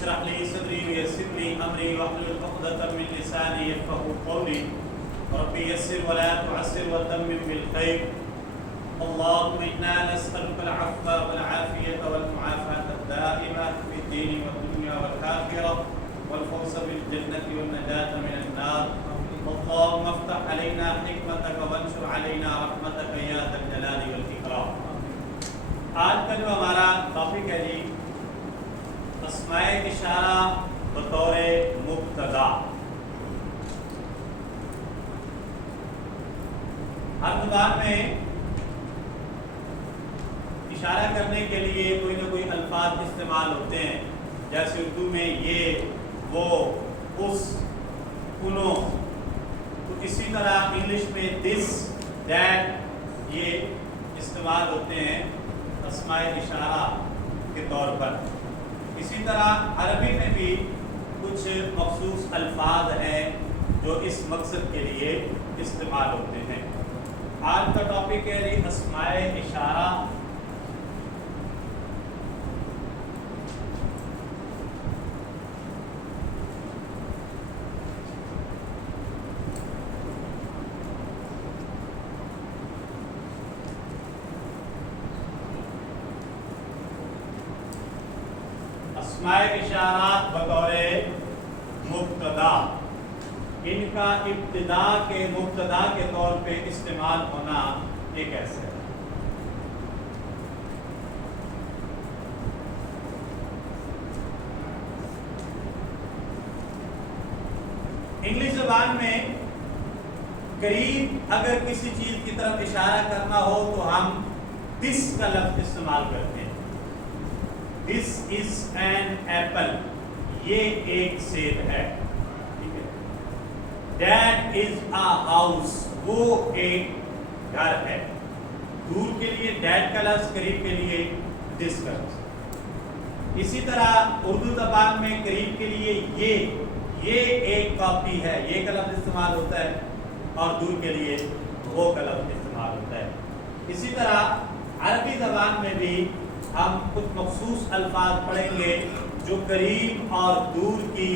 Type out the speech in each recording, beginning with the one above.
اشرح لي صدري ويسر لي امري واحلل عقدة من لساني يفقهوا قولي ربي يسر ولا تعسر وتمم بالخير اللهم انا نسالك العفو والعافيه والمعافاه الدائمه في الدين والدنيا والاخره والفوز بالجنه والنجاه من النار اللهم افتح علينا حكمتك وانشر علينا رحمتك يا ذا الجلال والاكرام. آج کا جو ہمارا ٹاپک ہے جی اسماء اشارہ بطور مبتدا. ہر زبان میں اشارہ کرنے کے لیے کوئی نہ کوئی الفاظ استعمال ہوتے ہیں، جیسے اردو میں یہ، وہ، اس، انہوں. تو اسی طرح انگلش میں دس، دیٹ، یہ استعمال ہوتے ہیں اسماء اشارہ کے طور پر. اسی طرح عربی میں بھی کچھ مخصوص الفاظ ہیں جو اس مقصد کے لیے استعمال ہوتے ہیں. آج کا ٹاپک ہے جی اسماء اشارہ. اسماء اشارات بطور مبتدا، ان کا ابتدا کے مبتدا کے طور پہ استعمال ہونا یہ کیسے ہے؟ انگلش زبان میں قریب اگر کسی چیز کی طرف اشارہ کرنا ہو تو ہم دس کا لفظ استعمال کرتے ہیں. This is an apple. یہ ایک سیب ہے. That is a house. وہ ایک گھر ہے. دور کے لیے that کا لفظ، قریب کے لیے this کا لفظ. اسی طرح اردو زبان میں قریب کے لیے یہ ایک کاپی ہے، یہ کا لفظ استعمال ہوتا ہے، اور دور کے لیے وہ کا لفظ استعمال ہوتا ہے. اسی طرح عربی زبان میں بھی ہم کچھ مخصوص الفاظ پڑھیں گے جو قریب اور دور کی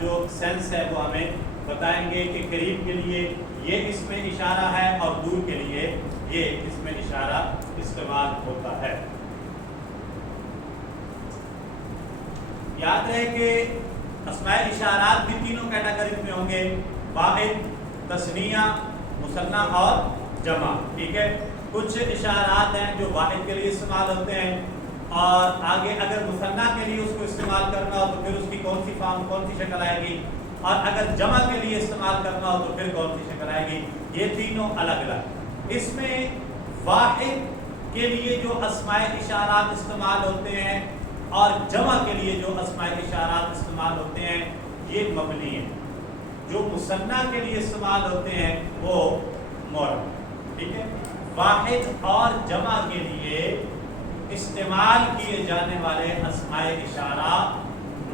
جو سینس ہے وہ ہمیں بتائیں گے کہ قریب کے لیے یہ اس میں اشارہ ہے اور دور کے لیے یہ اس میں اشارہ استعمال ہوتا ہے. یاد رہے کہ اسماء اشارات بھی تینوں کیٹیگریز میں ہوں گے: واحد، تثنیہ، مثنیٰ اور جمع. ٹھیک ہے. کچھ اشارات ہیں جو واحد کے لیے استعمال ہوتے ہیں، اور آگے اگر مثنیٰ کے لیے اس کو استعمال کرنا ہو تو پھر اس کی کون سی فارم، کون سی شکل آئے گی، اور اگر جمع کے لیے استعمال کرنا ہو تو پھر کون سی شکل آئے گی. یہ تینوں الگ الگ. اس میں واحد کے لیے جو اسماء اشارات استعمال ہوتے ہیں اور جمع کے لیے جو اسماء اشارات استعمال ہوتے ہیں یہ مبنی ہیں. جو مثنیٰ کے لیے استعمال ہوتے ہیں وہ معرب. ٹھیک ہے. واحد اور جمع کے لیے استعمال کیے جانے والے اسماء اشارہ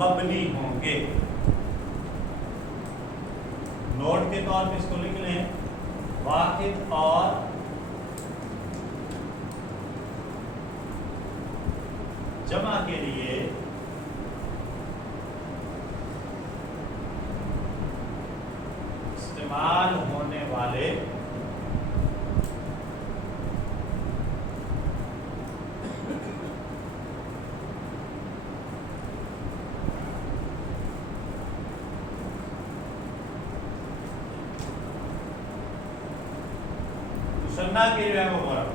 مبنی ہوں گے. نوٹ کے طور پہ اس کو لکھ لیں: واحد اور جمع کے لیے استعمال ہونے والے مثنیٰ کے جو ہے وہ معرب.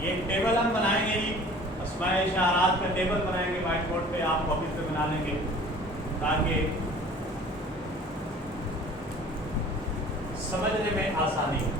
ایک ٹیبل ہم بنائیں گے جی، اسماء اشارات کا ٹیبل بنائیں گے وائٹ بورڈ پہ، آپ کاپی پہ بنا لیں گے تاکہ سمجھنے میں آسانی ہو.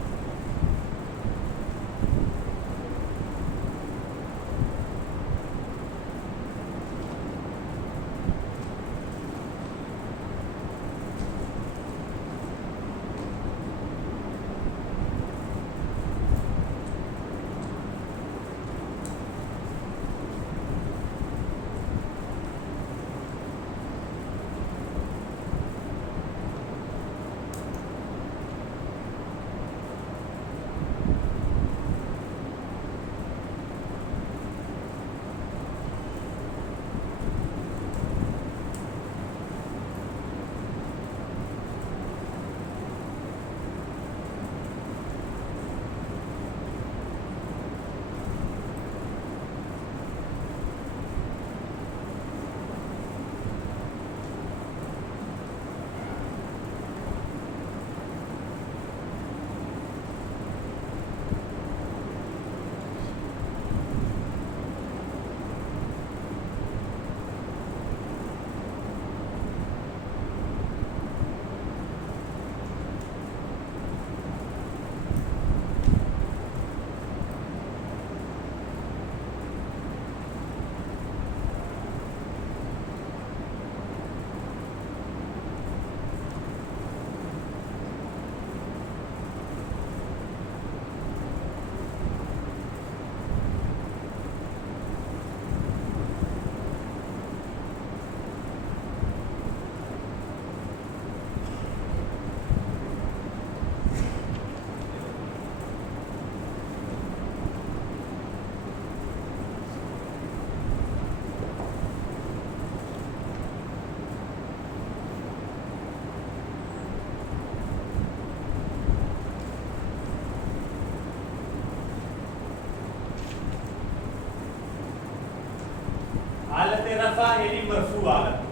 مرفع یعنی مرفوع حالت.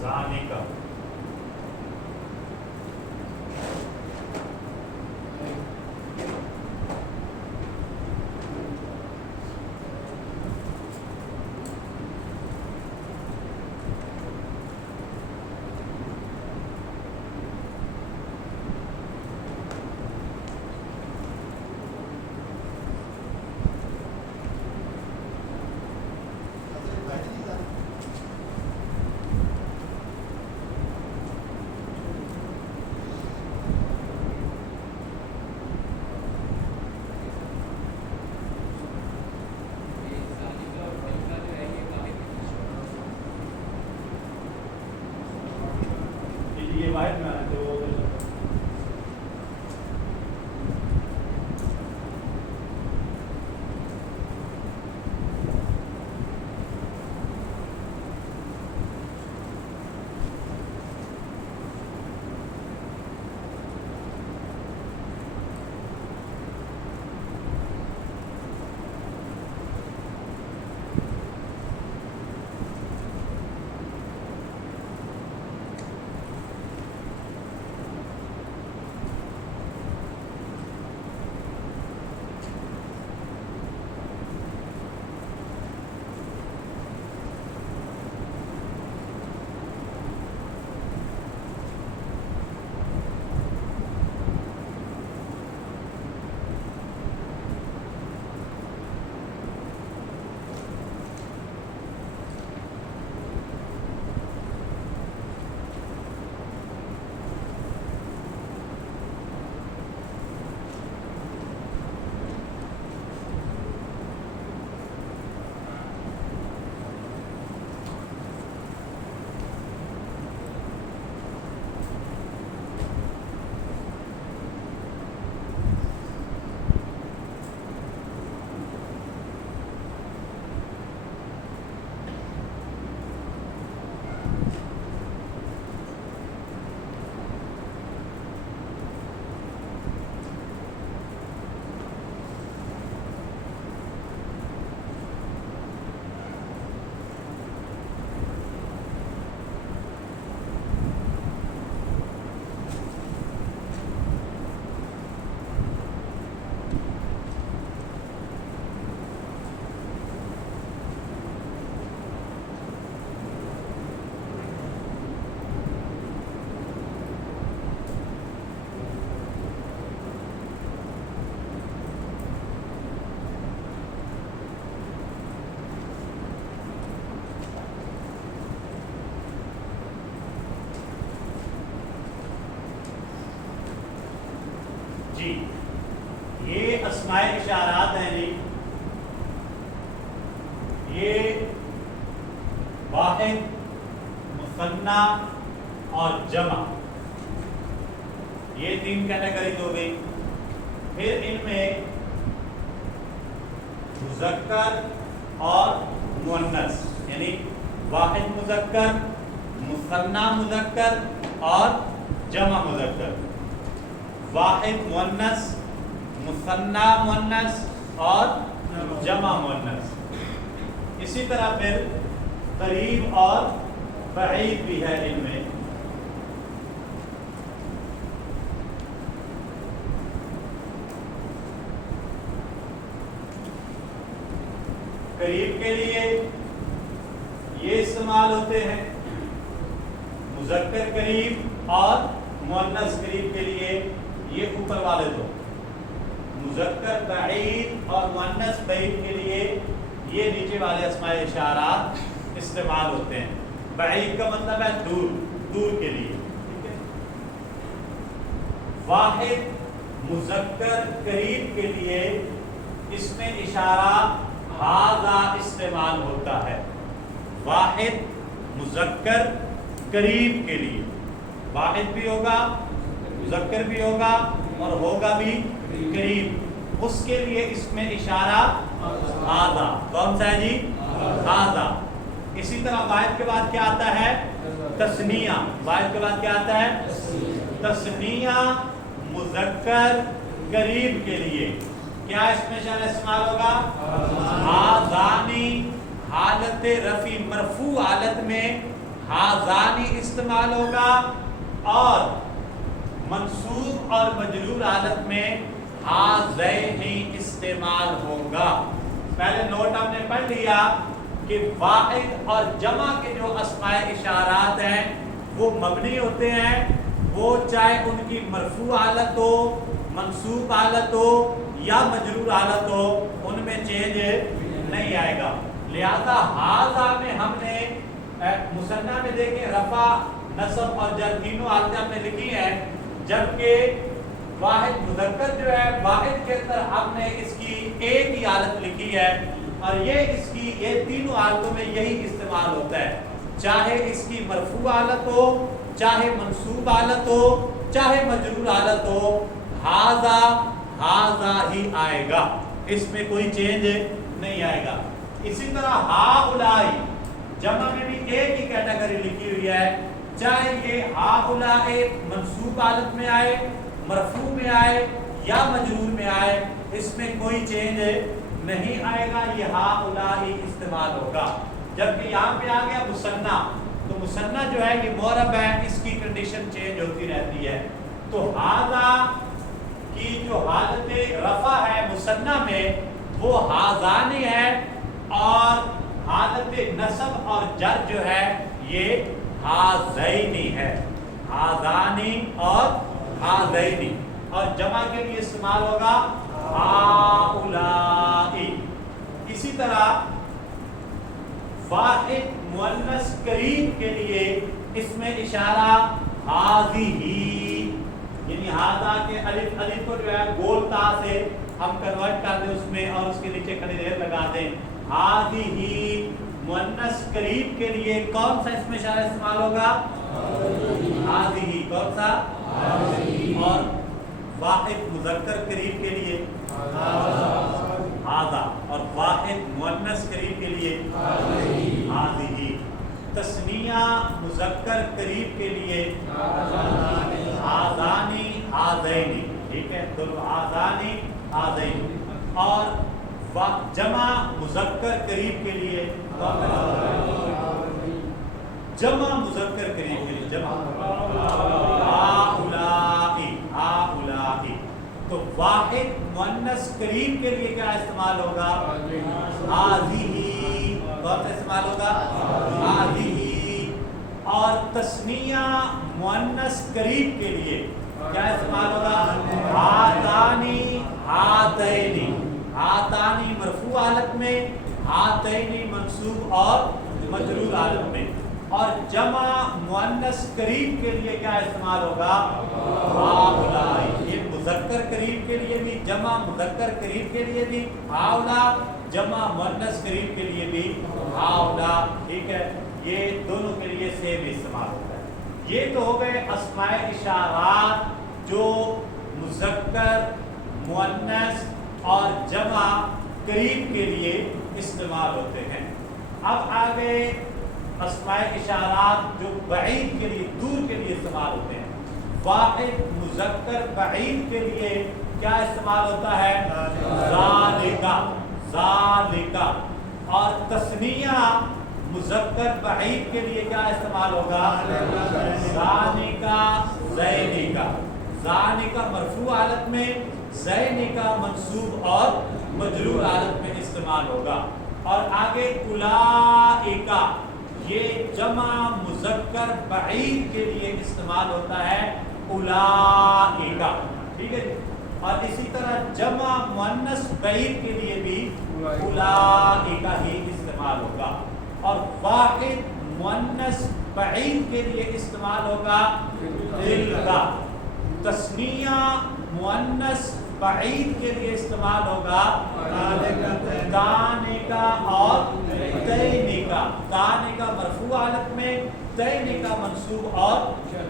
ذالک ये वाहिद, मुसन्ना और जमा, ये 3 कैटेगरी हो गई। फिर इनमें मुज़क्कर और मुअन्नस, यानी वाहिद मुज़क्कर, मुसन्ना मुज़क्कर और जमा मुज़क्कर, वाहिद मुअन्नस, मुसन्ना मुअन्नस और जमा मुअन्नस। इसी तरह फिर करीब और बईद भी है इनमें। करीब के लिए ये इस्तेमाल होते हैं, मुज़क्कर करीब और मुअन्नस करीब के लिए ये ऊपर वाले दो, मुज़क्कर बईद और मुअन्नस बईद के लिए ये नीचे वाले अस्माए इशारात इस्तेमाल होते हैं। बईद का मतलब है दूर, दूर के लिए, ठीक है। वाहिद मुज़क्कर करीब के लिए इसमें इशारा हाज़ा इस्तेमाल होता है। वाहिद मुज़क्कर करीब के लिए वाहिद भी होगा, मुज़क्कर भी होगा और होगा भी करीब, उसके लिए इसमें इशारा हाज़ा। कौन सा है जी? हाज़ा। इसी तरह वाहिद के बाद क्या आता है? तस्निया। वाहिद के बाद क्या आता है? तस्निया मुज़क्कर करीब के लिए क्या इसमें इशारा इस्तेमाल होगा? हाज़ानी। हालत रफ़ी मरफू हालत में हाज़ानी इस्तेमाल होगा और मंसूब और मजरूर हालत में हाज़ैनी इस्तेमाल होगा। पहले नोट हमने पढ़ लिया कि वाहिद और जमा के जो अस्माए इशारात हैं वो मबनी होते हैं, वो चाहे उनकी मरफू हालत हो, मंसूब हालत हो या मजरूर हालत हो, उनमें चेंज नहीं आएगा। लिहाजा हाज़ा में हमने मुसन्ना में देखें रफ़ा, नस्ब और जर तीनों हालतें हमने लिखी हैं, जबकि वाहिद मुज़क्कर जो है वाहिद के अंदर हमने इसकी एक ही हालत लिखी है और ये तीनों हालतों में यही इस्तेमाल होता है, चाहे इसकी मरफू हालत हो, चाहे मंसूब हालत हो, चाहे मजरूर हालत हो, हाज़ा हाज़ा ही आएगा, इसमें कोई चेंज नहीं आएगा। इसी तरह हाउलाई जमा में भी एक ही कैटेगरी लिखी हुई है, चाहे ये हाउलाई मंसूब हालत में आए, मरफू में आए या मजरूर में आए, इसमें कोई चेंज नहीं आएगा, ये हाउलाई इस्तेमाल होगा। जबकि यहाँ पे आ गया मुसन्ना, तो मुसन्ना जो है ये मोरब है, इसकी कंडीशन चेंज होती रहती है। तो हाज़ा की जो हालत रफ़ा है मुसन्ना में वो हाज़ानी है और हालत नस्ब और जर जो है ये हाज़ैनी है, हाज़ानी और हाज़ैनी। और जमा के लिए इस्तेमाल होगा हाउलाई। इसी तरह वाहिद मुअन्नस करीब के लिए इसमें इशारा हाज़िही, यानी हाज़ा के अलिफ, अलिफ को जो है गोल ता से हम कन्वर्ट कर दें उसमें और उसके नीचे खड़ी रेर लगा दें। हाज़िही मुअन्नस करीब के लिए कौन सा इसमें इशारा इस्तेमाल होगा? हाज़िही। कौन सा? और वाहिद मुज़क्कर करीब के लिए हाज़ा और वाहिद मुअन्नस करीब के लिए हाज़िही। तस्निया मुज़क्कर करीब के लिए हाज़ानी हाज़ैनी, ठीक है, दोनों हाज़ानी हाज़ैनी। और जमा मुज़क्कर करीब के लिए जमा मुज़क्कर करीब के लिए जमा हाउलाई, हाउलाई। तो वाहिद मुअन्नस करीब के लिए क्या इस्तेमाल होगा? हाज़िही। कौन सा इस्तेमाल होगा? हाज़िही। और तस्निया मुअन्नस करीब के लिए क्या इस्तेमाल होगा? हातानी हातैनी। हातानी मरफू हालत में, हातैनी मंसूब और मजरूर हालत में। और जमा मुअन्नस करीब के लिए क्या इस्तेमाल होगा? हाउलाई। ये मुज़क्कर करीब के लिए भी, जमा मुज़क्कर करीब के लिए भी हाउला, जमा मुअन्नस करीब के लिए भी हाउला, ठीक है, ये दोनों के लिए सेम इस्तेमाल होता है। ये तो हो गए अस्माए इशारात जो मुज़क्कर, मुअन्नस और जमा करीब के लिए इस्तेमाल होते हैं। अब आ गए अस्माए इशारात जो बईद के लिए, दूर के लिए इस्तेमाल होते हैं। वाहिद मुज़क्कर बईद के लिए क्या इस्तेमाल होता है? ज़ालिका, ज़ालिका। और तस्निया मुज़क्कर बईद के लिए क्या इस्तेमाल होगा? ज़ानिका, ज़ैनिका। ज़ानिका मरफू हालत में, ज़ैनिका मंसूब और मजरूर हालत में इस्तेमाल होगा। और आगे उलाइका, ये जमा मुज़क्कर बईद के लिए इस्तेमाल होता है, उलाइका, ठीक है। और इसी तरह जमा मुअन्नस बईद के लिए भी उलाइका ही इस्तेमाल होगा। और वाहिद मुअन्नस बईद के लिए इस्तेमाल होगा तिल्का। तस्निया मुअन्नस बईद के लिए इस्तेमाल होगा तानिका और तैनिका। तानिका मरफू हालत में, तैनिका मंसूब और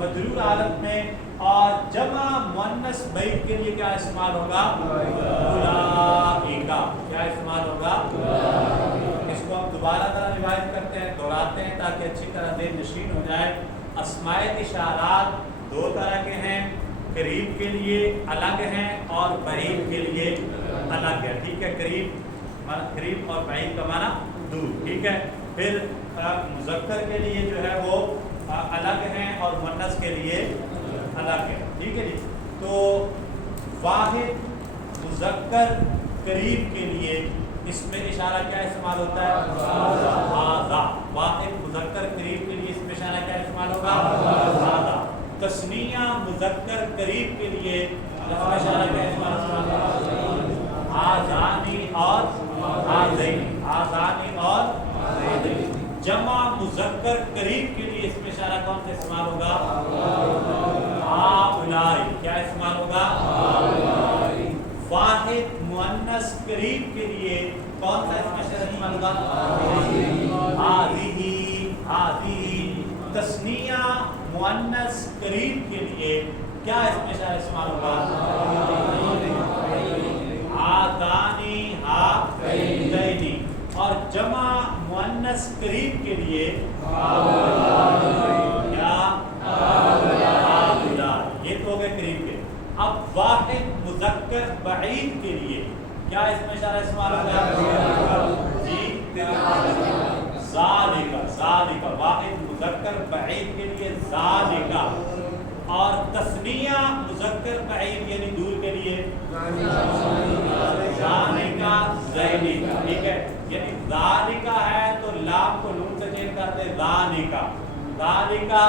मजरूर हालत में। और जमा मुअन्नस बईद के लिए क्या इस्तेमाल होगा? उलाइका। क्या इस्तेमाल होगा? इसको हम दोबारा तरह रिवाइज करते हैं, दोहराते हैं ताकि अच्छी तरह देर नशीन हो जाए। अस्माए इशारात दो तरह के हैं, करीब के लिए अलग हैं और बईद के लिए अलग है, ठीक है। करीब और बईद का माना दूर, ठीक है। फिर मुज़क्कर के लिए जो है वो अलग हैं और मुअन्नस के लिए अलग है, ठीक है जी। तो वाहिद मुज़क्कर करीब के लिए इसमें इशारा क्या इस्तेमाल होता है? हाज़ा। वाहिद मुज़क्कर करीब के लिए इसमें इशारा क्या इस्तेमाल होगा? हाज़ा। तस्निया मुज़क्कर करीब के लिए इशारा क्या इस्तेमाल होगा? आज़ानी और आज़ैनी, आज़ानी और आज़ैनी। जमा मुज़क्कर करीब के लिए इसमें इशारा कौन सा इस्तेमाल होगा? हाउलाई। क्या इस्तेमाल होगा? वाहिद मुअन्नस करीब के लिए कौन सा इसमें इशारा इस्तेमाल होगा? हाज़िही, हाज़िही। तस्निया मुअन्नस करीब के लिए क्या इसमें इशारा इस्तेमाल होगा? आतानी, हातैनी। और जमा मुअन्नस करीब के लिए क्या? ये तो हो गए करीब के। अब वाहिद मुज़क्कर बईद के लिए क्या इसमें इशारा इस्तेमाल होगा? जी, ज़ालिका, ज़ालिका। वाहिद मुज़क्कर बईद के लिए ज़ालिका। और तस्निया मुज़क्कर बईद यानी दूर के लिए ज़ालिका, ज़ैनिका, ठीक है। यानी ज़ालिका है तो लाम को नून से चेंज करते हैं ज़ालिका। ज़ालिका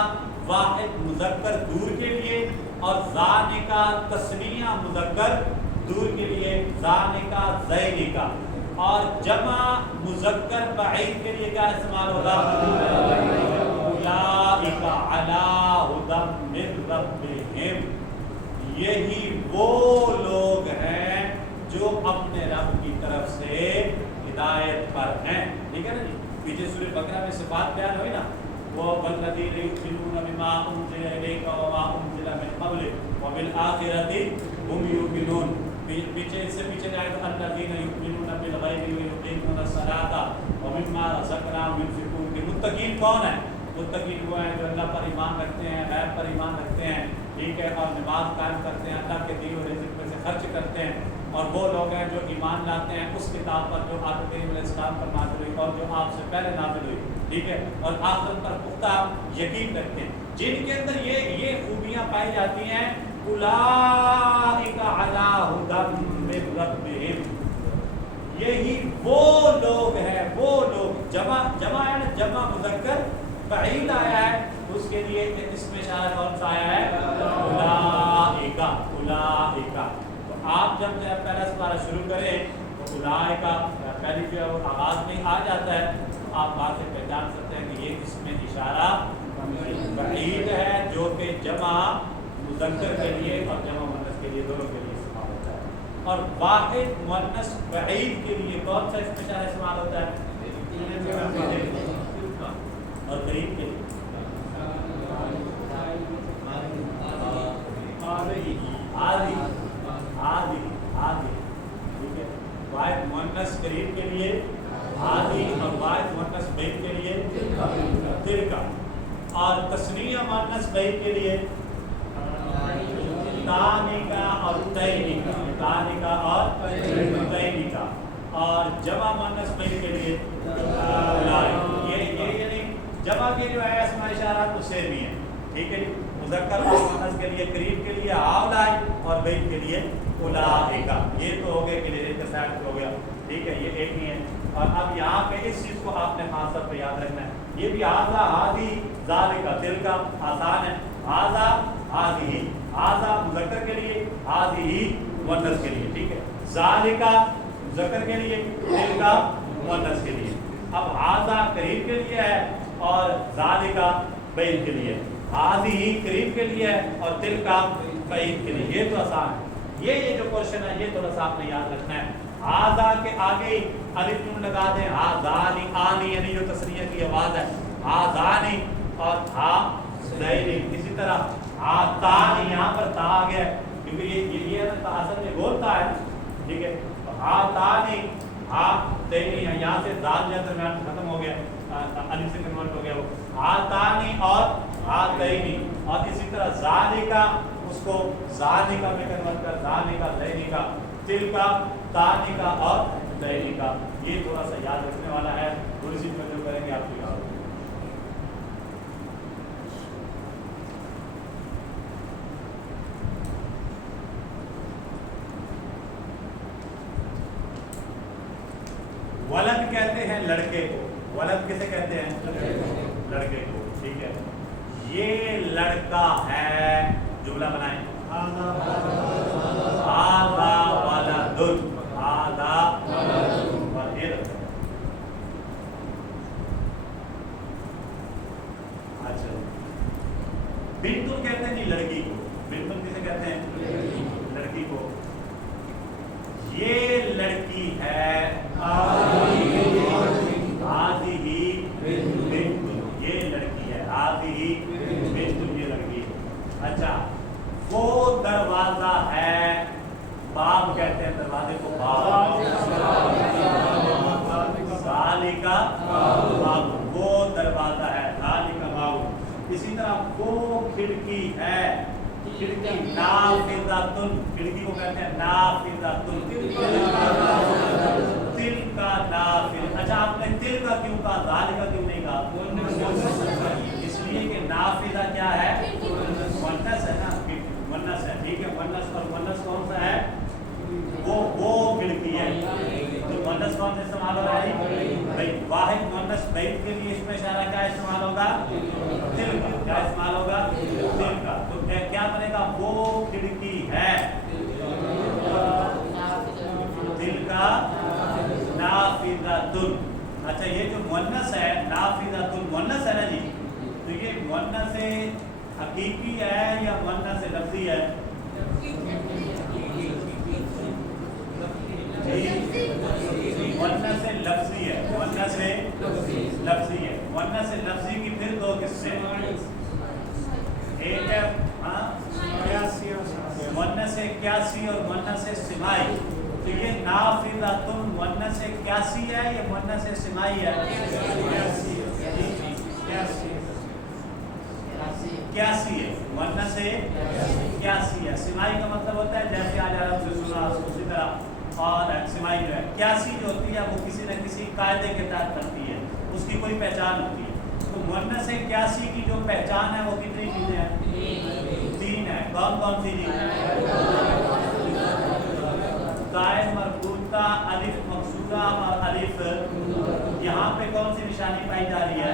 वाहिद मुज़क्कर दूर के लिए और ज़ालिका तस्निया मुज़क्कर दूर के लिए, ज़ालिका, ज़ैनिका। और जमा मुज़क्कर बईद के लिए क्या इस्तेमाल होगा? उलाइका अला हुदम मिन रब्बिहिम। यही वो लोग हैं जो अपने रब की तरफ से हिदायत पर हैं, ठीक है ना जी। पीछे सूरह बकरा में सिफात बयान हुई ना, वो वल्लज़ीना युमिनूना बिमा उनज़िला इलैका व मा उनज़िला मिन क़ब्लिक व बिल आखिरति हुम युक़िनून। पीछे इससे पीछे जाए तो अल्लज़ीना युमिनूना बिल ग़ैबि व युक़ीमूना अस्सलाता व मिम्मा रज़क़नाहुम युनफ़िक़ून। कि मुत्तक़ीन कौन है? मुत्तक़ीन वो हैं जो अल्लाह पर ईमान रखते हैं, गैब पर ईमान रखते हैं, ठीक है, और नमाज कायम करते हैं, अल्लाह के दिए हुए रिज़्क़ में से खर्च करते हैं। और वो लोग हैं जो ईमान लाते हैं उस किताब पर जो आदम अलैहिस्सलाम पर नाज़िल हुई और जो आपसे पहले नाज़िल हुई, ठीक है, और आखिरत पर पुख्ता यकीन रखते हैं। जिनके अंदर ये खूबियाँ पाई जाती हैं, उलाइका अला हुदम मिन रब्बिहिम। यही वो लोग हैं, वो लोग। जमा है ना, जमा मुज़क्कर बईद आया है, उसके लिए इसमें इशारा कौन सा आया है? उलाइका, उलाइका। तो आप जब पहला सवाल शुरू करें तो उलाइका पहली जो है वो आगाज में आ जाता है, तो आप बात से पहचान सकते हैं कि ये इसमें इशारा बईद है जो कि जमा मुज़क्कर के लिए और जमा मुअन्नस के लिए दोनों के लिए इस्तेमाल होता है। और वाहिद मुअन्नस बईद के लिए कौन सा इसमें इशारा इस्तेमाल होता है? हादी, और वाहिद मुअन्नस बैत के लिए तिलका, और तस्नीया मुअन्नस बैत के लिए तानिका और तैनिका, तानिका और तैनिका, और जमा मुअन्नस बैत के लिए ये यानी जमा के जो है अस्मा इशारात वो सेम ही है, ठीक है। मुज़क्कर और मुअन्नस के लिए करीब के लिए हाउलाई और बैत के लिए उलाइका, ये तो हो गया कि एक साइड हो गया, ठीक है, ये एक ही है। और अब यहाँ पे इस चीज़ को आपने खास तौर पे याद रखना है, ये भी हाजा हादी ज़ालिका तिलका आसान है, हाजा हादी, हाजा मुज़क्कर के लिए, हादी मुअन्नस के लिए, ठीक है। ज़ालिका मुज़क्कर के लिए, तिलका मुअन्नस के लिए। अब हाजा करीब के लिए है और ज़ालिका बैत के लिए, हादी करीब के लिए है और तिलका बैत के लिए, ये तो आसान है। ये जो क्वेश्चन है ये थोड़ा सा आपने याद रखना है। हाजा के आगे अलिफ नून लगा दें, हाजानी आनी यानी जो तस्नीया की आवाज है, हाजानी और हा ज़ैनी, इसी तरह हातानी, यहाँ पर ता आ गया क्योंकि ये असल में बोलता है, ठीक है। हातानी हा ज़ैनी, यहाँ से दाल जो दरमियान खत्म हो गया, अलिफ से कन्वर्ट हो गया वो, हातानी और हातैनी, और इसी तरह ज़ालिका उसको ज़ालिका में कन्वर्ट कर, ज़ालिका ज़ैनिका, तिलका तानिका और दैनिका, ये थोड़ा सा याद रखने वाला है, थोड़ी सी जो करेंगे आपको याद होगा। वलद कहते हैं लड़के को, वलद किसे कहते हैं? लड़के को, ठीक है। ये लड़का है, जुमला बनाएं, आधा वलदुन, आधा वलदुन। अच्छा, बिल्कुल कहते हैं जी लड़की को, बिल्कुल किसे कहते हैं? लड़की को। ये लड़की है, आधी ही बिल्कुल, ये लड़की है, आधी ही बिल्कुल, ये लड़की। अच्छा, वो दरवाजा है, बाब कहते हैं दरवाजे को, बाब, ज़ालिका बाब, वो दरवाजा है, ज़ालिका बाब। इसी तरह वो खिड़की है, खिड़की, नाफिज़ातुन, खिड़की को कहते हैं नाफिज़ातुन, तिल का नाफिज़। अच्छा, आपने तिल का क्यों कहा, ज़ालिका क्यों नहीं कहा? इसलिए कि नाफिज़ा क्या है? मुअन्नस है ना, मुअन्नस है, ठीक है। मुअन्नस और मुअन्नस कौन सा है? वो खिड़की है, तो मुअन्नस कौन सा इस्तेमाल हो रहा है? बैत। वाहिद मुअन्नस बैत के लिए इसमें इशारा क्या इस्तेमाल होगा? तिल का। क्या इस्तेमाल होगा? तिल का। तो क्या बनेगा? वो खिड़की है, तिल का नाफिज़ातुन। अच्छा, ये जो मुअन्नस है नाफिज़ातुन, मुअन्नस है ना जी, तो ये मुअन्नस हकीकी है या मुअन्नस लफ्ज़ी है? मुअन्नस लफ्ज़ी है, मुअन्नस लफ्ज़ी है। मुअन्नस लफ्ज़ी की फिर दो किस्में, एक है मुअन्नस क्यासी और मुअन्नस सिमाई। तो ये नाफिज़ातुन मुअन्नस क्यासी है या मुअन्नस सिमाई है? क्यासी है, मुअन्नस क्यासी है। सिमाई का मतलब होता है जैसे आज अरब से सुना उसी तरह, और सिमाई जो है, क्यासी जो होती है वो किसी न किसी कायदे के तहत बनती है, उसकी कोई पहचान होती है। तो मुअन्नस क्यासी की जो पहचान है वो कितनी चीज़ें हैं? 3 है। कौन कौन सी चीज़ें? ताए मरबूता, अलिफ मकसूरा और अलिफ, यहाँ पे कौन सी निशानी पाई जा रही है?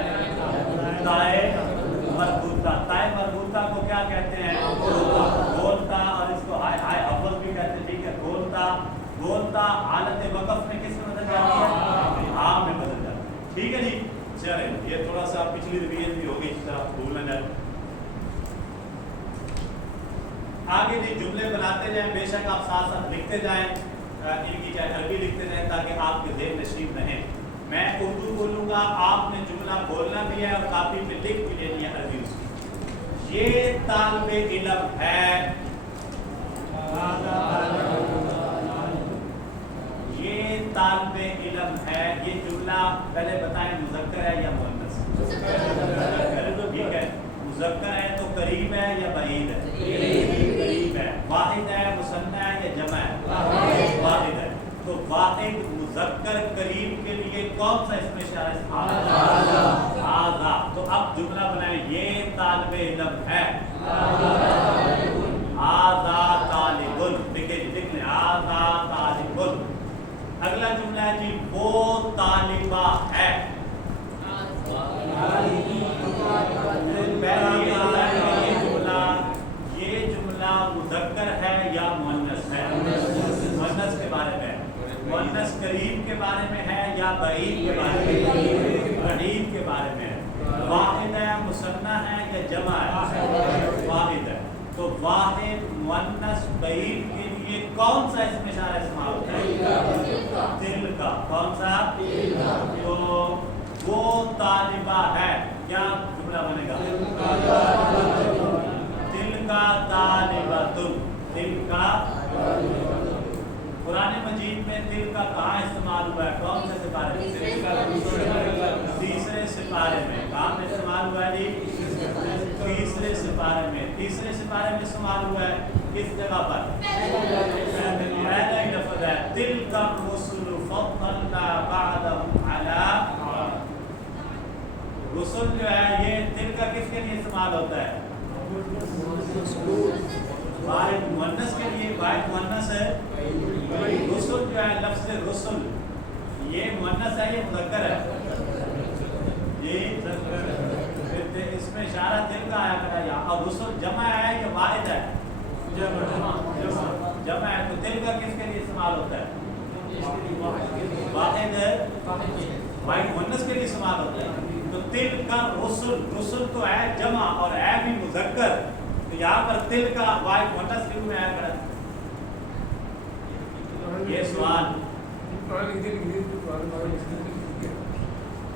ताए मरबूता। ताए मरबूता को क्या कहते हैं? गोलता, और इसको हाय हाय अव्वल भी कहते हैं, ठीक है। गोलता, गोलता हालत वक़फ़ में किस में बदल जाती है? हाँ में बदल जाती है, ठीक है जी। चले, ये थोड़ा सा पिछली रिवीजन भी होगी, इस तरह भूल न जाए। आगे जी जुमले बनाते जाएं, बेशक आप साथ साथ लिखते जाएं, इनकी चाहे अरबी लिखते जाएं ताकि आपके ज़हन नशीब रहें। मैं उर्दू बोलूँगा, आपने जुमला बोलना भी है और कापी पे लिख भी लेनी है अरबी उसकी। ये तालिबे इल्म है, ये طالب علم ہے، یہ جملہ پہلے بتائیں مذکر ہے یا مؤنث؟ ٹھیک ہے، مذکر ہے تو قریب ہے یا بعید ہے؟ قریب ہے۔ واحد ہے، مثنی ہے یا جمع ہے؟ واحد ہے۔ تو واحد مذکر قریب کے لیے کون سا اسم اشارہ استعمال؟ ھذا۔ تو اب جملہ بنائیں، یہ طالب علم ہے، ھذا طالب، لکھیں جی، لکھ لیں، ھذا طالب۔ اگلا جملہ ہے جی وہ طالبہ ہے، یہ جملہ مذکر ہے یا مؤنث ہے؟ مؤنث کے بارے میں، مؤنث قریب کے بارے میں ہے یا بعید کے بارے میں؟ بعید کے بارے میں ہے۔ واحد ہے، مثنی ہے یا جمع ہے؟ واحد ہے۔ تو واحد مؤنث بعید کے لیے کون سا اسم اشارہ استعمال ہوتا ہے؟ تل کا۔ کون سا؟ تو وہ طالبہ ہے، کیا جملہ بنے گا؟ تل کا طالبۃ، تل کا۔ قرآن مجید میں تل کا کہاں استعمال ہوا ہے؟ کون سے سپارے میں؟ تیسرے سپارے میں۔ کہاں میں استعمال ہوا ہے جی؟ تیسرے سپارے میں۔ تیسرے سپارے میں استعمال ہوا ہے کس جگہ پر؟ پہلا ہی لفظ ہے، تلک الرسل فضلنا بعضهم علی۔ رسل جو ہے یہ تل کا کس کے لیے استعمال ہوتا ہے؟ واحد مؤنث کے لیے، واحد مؤنث ہے۔ رسل جو ہے، لفظ رسل یہ مؤنث ہے، یہ مذکر ہے؟ یہ اس میں اشارہ تل کا آیا کرا یا، اور رسل جمع ہے یا واحد ہے؟ جمع ہے۔ تو تل کا کس کے لیے استعمال ہوتا ہے؟ واحد ہے، واحد مؤنث کے لیے استعمال ہوتا ہے۔ تو تل کا رسل، رسل تو ہے جمع اور ہے بھی مذکر، تو یہاں پر تل کا واحد مؤنث کیوں میں آیا کرا؟ یہ سوال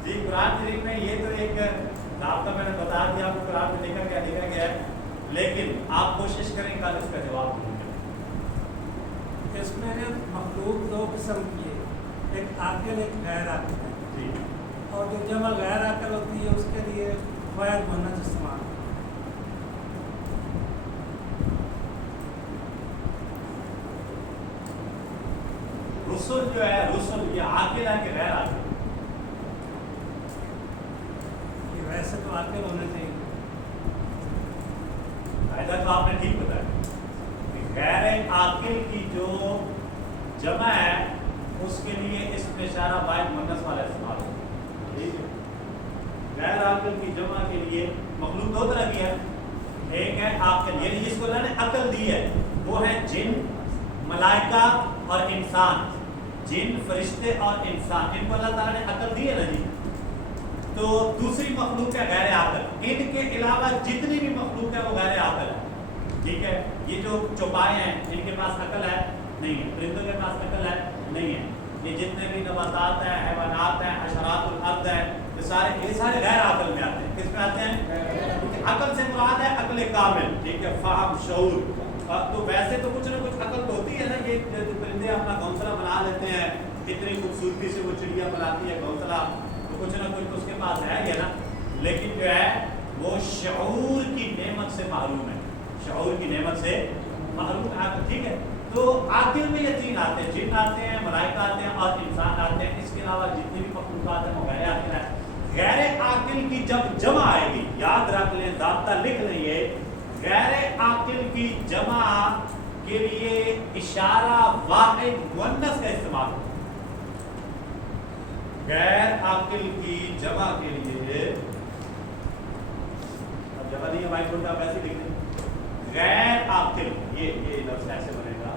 جی قرآن شریف میں یہ تو ایک رابطہ میں نے بتا دیا آپ کو، قرآن میں لکھا گیا ہے، لیکن آپ کوشش کریں کل اس کا جواب دیں۔ اس میں مخلوق دو قسم کی ہے، ایک عاقل ایک غیر عاقل ہے جی، اور جو جمع غیر عاقل ہوتی ہے اس کے لیے واحد مؤنث استعمال۔ رسل جو ہے، رسل یہ عاقل ہے کہ غیر عاقل؟ ویسے تو عاقل ہونا چاہیے، قاعدہ تو آپ نے ٹھیک بتایا کہ غیر عاقل کی جو جمع ہے اس کے لیے اسم اشارہ واحد مؤنث والا استعمال ہوتا ہے، ٹھیک ہے؟ غیر عاقل کی جمع کے لیے مخلوق دو طرح کی ہے، ایک ہے عاقل، یعنی جس کو اللہ نے عقل دی ہے، وہ ہے جن، ملائکہ اور انسان، جن، فرشتے اور انسان، ان کو اللہ تعالیٰ نے عقل دی ہے نا جی۔ تو دوسری مخلوق ہے غیر عاقل، ان کے علاوہ جتنی بھی مخلوق ہے وہ غیر عاقل ہے، ٹھیک ہے؟ یہ جو چوپائے ہیں ان کے پاس عقل ہے؟ نہیں ہے۔ پرندوں کے پاس عقل ہے؟ نہیں ہے۔ یہ جتنے بھی نباتات ہیں، حیوانات ہیں، حشرات الارض ہیں، یہ سارے غیر عقل میں آتے ہیں۔ کس میں آتے ہیں؟ عقل سے مراد ہے عقل کامل، ٹھیک ہے، فہم، شعور۔ تو ویسے تو کچھ نہ کچھ عقل تو ہوتی ہے نا، یہ جو پرندے اپنا گھونسلہ بنا لیتے ہیں، اتنی خوبصورتی سے وہ چڑیا بناتی ہے گھونسلہ، تو کچھ نہ کچھ اس کے پاس ہے ہی نا، لیکن جو ہے وہ شعور کی نعمت سے محروم ہے، شعور کی نعمت سے محروم ہے، ٹھیک ہے؟ تو عاقل میں یہ تین آتے ہیں، جن آتے ہیں، ملائکہ آتے ہیں اور انسان آتے ہیں۔ اس کے علاوہ جتنی بھی مخلوقات ہیں وہ غیر عاقل ہیں۔ غیر عاقل کی جب جمع آئے گی، یاد رکھ لیں، ضابطہ لکھ لیں، یہ غیر عاقل کی جمع کے لیے اشارہ واحد مؤنث کا استعمال ہوتا ہے۔ غیر عاقل کی جمع کے لیے، اب جمع نہیں ہے مائک بولتا، آپ ایسے لکھ لیں، غیر عاقل، یہ لفظ ایسے بنے گا،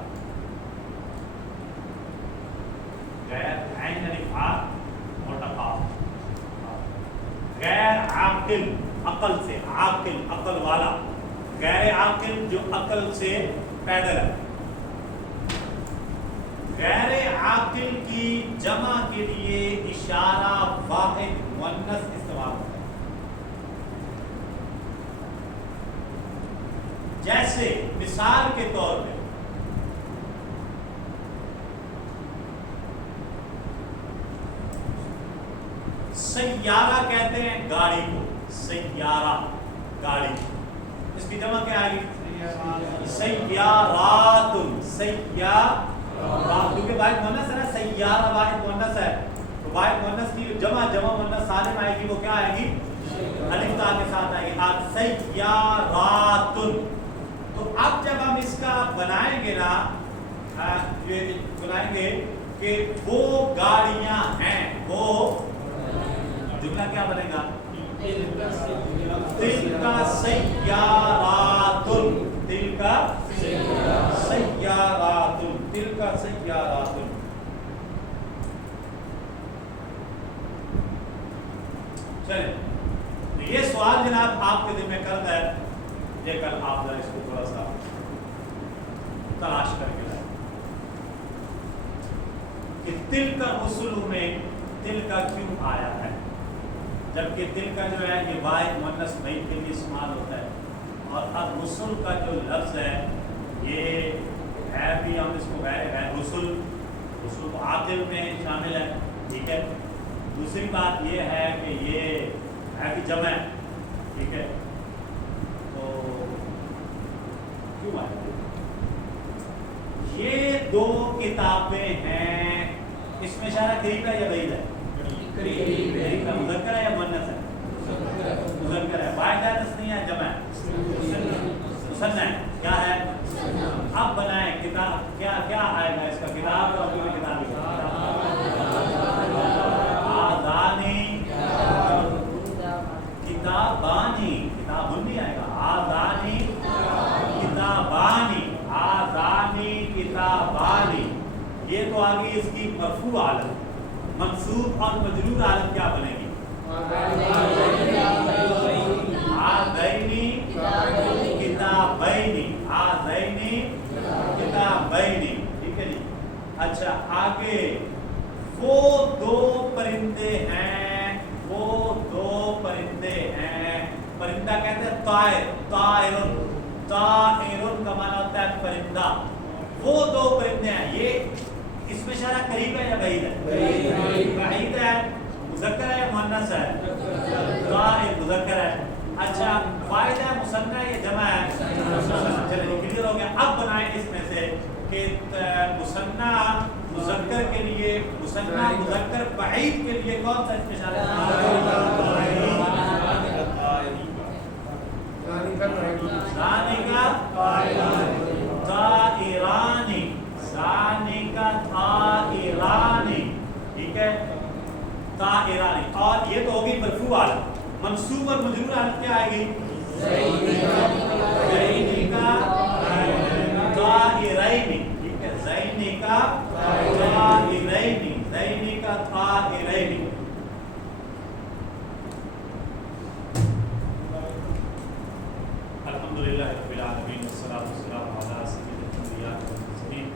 غیر عین الف ہا موٹا قاف، غیر عاقل عقل سے، عاقل عقل والا، غیر عاقل جو عقل سے پیدل ہے۔ غیر عاقل کی جمع کے لیے اشارہ واحد مؤنث استعمال ہوتا ہے، جیسے مثال کے طور پہ سیارہ کہتے ہیں گاڑی کو، سیارہ گاڑی، اس کی جمع کیا آئے گی؟ سیارات، سیارات، کیونکہ واحد مؤنث ہے نا، سیارہ واحد مؤنث ہے، تو واحد مؤنث کی جمع مؤنث سالم آئے گی، وہ کیا آئے گی؟ الف تا کے ساتھ آئے گی، آج سیارات۔ تو اب جب ہم اس کا بنائیں گے نا، یہ بنائیں گے کہ وہ گاڑیاں ہیں، وہ جملہ کیا بنے گا؟ تلک سیارات، تلک سیارات، تلک سیارات۔ چلیں یہ سوال جناب آپ کے دل میں کرد ہے، یہ کل آپ ذرا اس کو تھوڑا سا تلاش کر کے لائیں کہ تل کا رسل میں تل کا کیوں آیا ہے، جبکہ تل کا جو ہے یہ واحد مؤنث بعید کے لیے استعمال ہوتا ہے، اور اب رسل کا جو لفظ ہے یہ ہے بھی، ہم اس کو غیر ہے رسل، رسل کو عاقل میں شامل ہے، ٹھیک ہے۔ دوسری بات یہ ہے کہ یہ ہے بھی جمع ہے، ٹھیک ہے، تو کیوں آئے؟ یہ دو کتابیں ہیں، اس میں اشارہ قریب ہے یا بعید ہے؟ قریب ہے، مذکر ہے یا مؤنث ہے؟ مذکر ہے، واحد ہے تثنیہ ہے جمع ہے؟ مثنی ہے، کیا ہے؟ اب بنائیں کتاب، کیا کیا آئے گا اس کا؟ کتاب اور کتاب آذانی، کتابانی، کتاب نہیں آئے گا، آذانی کتابانی، آذانی کتابانی۔ یہ تو آگئی اس کی مرفوع حالت، منصوب اور مجرور حالت کیا بنے گی؟ آذینی کتابینی، آذینی کتابینی، ٹھیک ہے جی۔ اچھا آگے وہ دو پرندے ہیں، وہ دو پرندے ہیں، پرندہ کہتے ہیں طائر، طائرن، طائرن کا معنی ہوتا ہے پرندہ، وہ دو پرندے ہیں، یہ اس میں اشارہ قریب ہے یا بعید ہے؟ بعید ہے، مذکر ہے یا مؤنث ہے؟ طائر مذکر ہے، اچھا واحد ہے مثنی ہے یا جمع ہے؟ چلیں کلیئر ہو گیا۔ اب بنائیں اس میں سے کہ مثنی مذکر کے لیے، مثنی مذکر بعید کے لیے کون سا اس میں اشارہ ہے؟ ثانی کا طائرانی، ثانی کا طائرانی، ٹھیک ہے، طائرانی۔ اور یہ تو ہوگی مرفوع حالت، منصوب اور مجرور حالت کیا آئے گی؟ زینی کا طائرینی، ٹھیک ہے، زینی کا طائرینی، زینی کا طائرینی۔ الحمدللہ رب العالمین والصلاة والسلام علی سید الانبیاء والمرسلین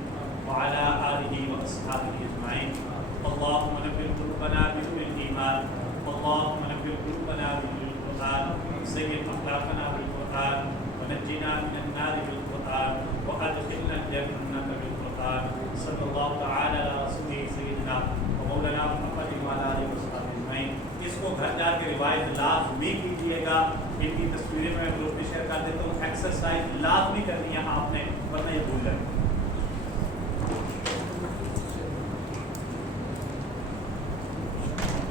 وعلی آلہ واصحابہ اجمعین۔ اللهم نبّر قلوبنا بنور الإيمان، اللهم نبّر قلوبنا بنور القرآن، زين أخلاقنا بالقرآن، ونجنا من النار بالقرآن، وأدخلنا الجنة بالقرآن۔ صلی اللہ تعالی علی رسولہ سیدنا ومولانا محمد وعلی آلہ وصحبہ اجمعین۔ اس کو گھر جا کے روایت لازمی کیجیے گا، ان کی تصویریں میں گروپ میں شیئر کر دیتا ہوں، ایکسرسائز لازمی کرنی ہے آپ نے، ورنہ یہ بھول جائے۔